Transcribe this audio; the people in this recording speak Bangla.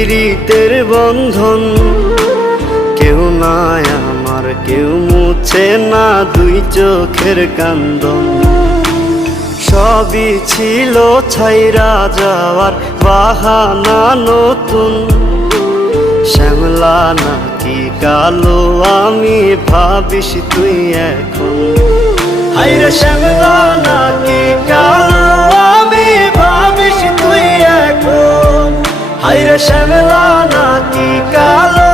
পীড়িতের বন্ধন, কেউ নাই আমার কেউ মুছে না দুই চোখের কান্দন। সবই ছিল ছাইরা যাওয়ার বাহানা নতুন, শ্যামলা নাকি কালো আমি ভাবিস তুই এখন। হায়রে শ্যামলা নাকি কালো আমি ভাবিস তুই এখন, হায়রে শ্যামলা নাকি কালো